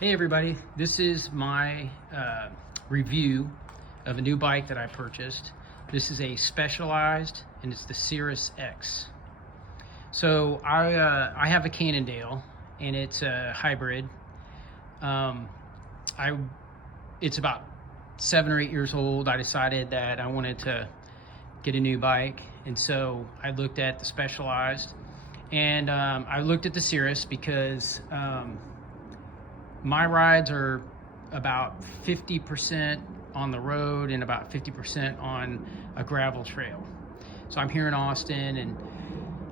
Hey everybody, this is my review of a new bike that I purchased. This is a Specialized and it's the Sirrus X. So I have a Cannondale and it's a hybrid. It's about 7 or 8 years old. I decided that I wanted to get a new bike, and so I looked at the Specialized and I looked at the Sirrus because my rides are about 50% on the road and about 50% on a gravel trail. So I'm here in Austin, and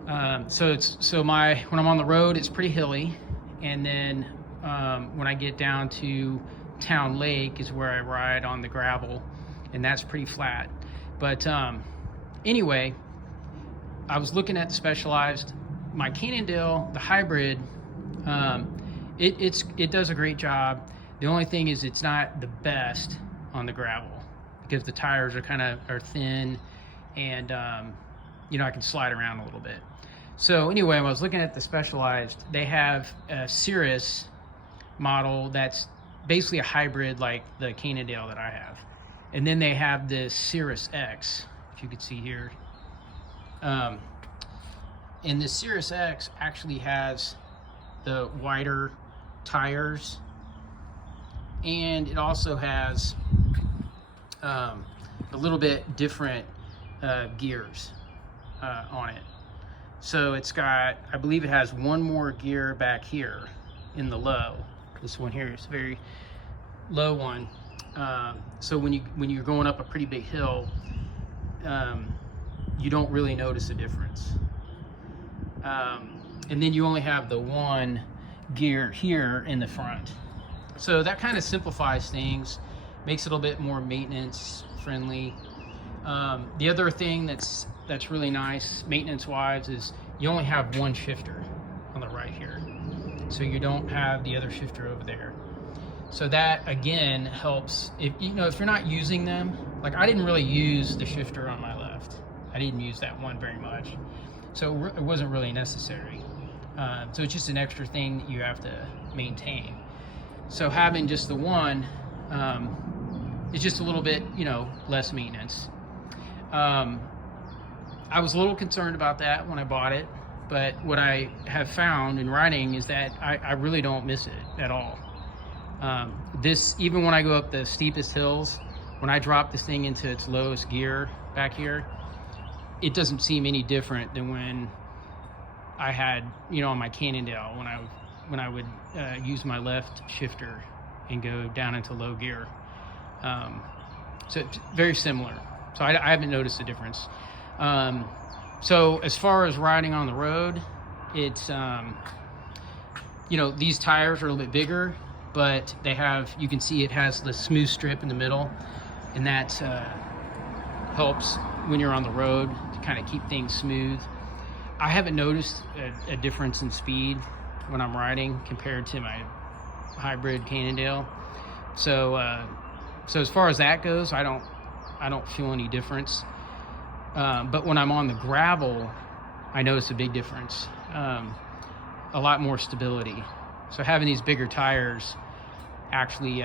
when I'm on the road, it's pretty hilly, and then when I get down to Town Lake is where I ride on the gravel, and that's pretty flat. But anyway, I was looking at the Specialized. My Cannondale, the hybrid, it does a great job. The only thing is it's not the best on the gravel because the tires are thin, and I can slide around a little bit. So anyway, when I was looking at the Specialized, they have a Sirrus model that's basically a hybrid like the Cannondale that I have, and then they have this Sirrus X, if you could see here. And this Sirrus X actually has the wider tires, and it also has a little bit different gears on it. So it's got, I believe it has one more gear back here in the low. This one here is a very low one. So when you're going up a pretty big hill, you don't really notice a difference. And then you only have the one gear here in the front. So that kind of simplifies things, makes it a little bit more maintenance friendly. The other thing that's really nice maintenance wise is you only have one shifter on the right here. So you don't have the other shifter over there. So that again helps if you're not using them. Like I didn't really use the shifter on my left. I didn't use that one very much. So it wasn't really necessary. So it's just an extra thing that you have to maintain. So having just the one is just a little bit, less maintenance. I was a little concerned about that when I bought it, but what I have found in riding is that I really don't miss it at all. Even when I go up the steepest hills, when I drop this thing into its lowest gear back here, it doesn't seem any different than when I had, on my Cannondale, when I would use my left shifter and go down into low gear. So it's very similar. So I haven't noticed a difference. So as far as riding on the road, it's, these tires are a little bit bigger, but you can see it has the smooth strip in the middle, and that helps when you're on the road to kind of keep things smooth. I haven't noticed a difference in speed when I'm riding compared to my hybrid Cannondale. So as far as that goes, I don't feel any difference. But when I'm on the gravel, I notice a big difference. A lot more stability. So having these bigger tires actually,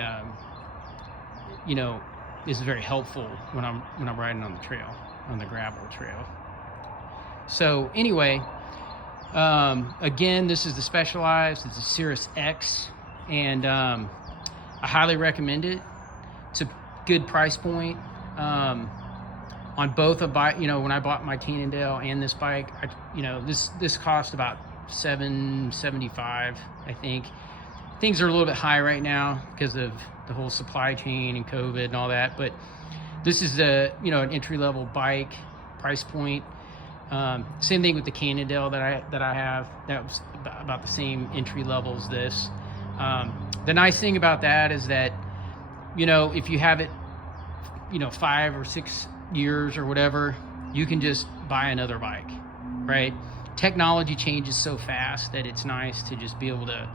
is very helpful when I'm riding on the trail, on the gravel trail. So anyway, again, this is the Specialized. It's a Sirrus X, and I highly recommend it. It's a good price point. On both a bike, when I bought my Cannondale and this bike, this cost about $775, I think. Things are a little bit high right now because of the whole supply chain and COVID and all that, but this is an entry-level bike price point. Same thing with the Cannondale that I have. That was about the same entry level as this. The nice thing about that is that, if you have it, 5 or 6 years or whatever, you can just buy another bike, right? Technology changes so fast that it's nice to just be able to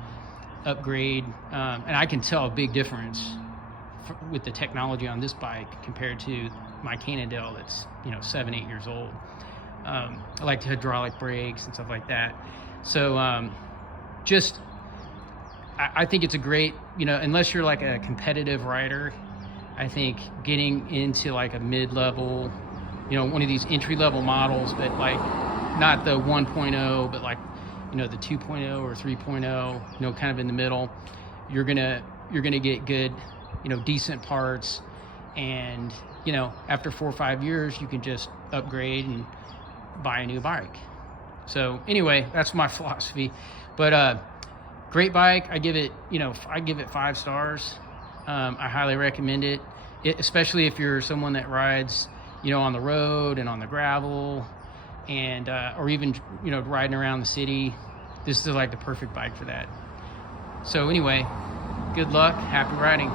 upgrade. And I can tell a big difference with the technology on this bike compared to my Cannondale that's 7, 8 years old. I like hydraulic brakes and stuff like that. So I I think it's a great, unless you're like a competitive rider, I think getting into like a mid-level, one of these entry-level models, but like not the 1.0, but like, the 2.0 or 3.0, kind of in the middle, you're gonna get good, decent parts, and after 4 or 5 years, you can just upgrade and buy a new bike. So anyway, that's my philosophy. But great bike. I give it 5 stars. I highly recommend it, especially if you're someone that rides, on the road and on the gravel, and or even riding around the city. This is like the perfect bike for that. So anyway, good luck, happy riding.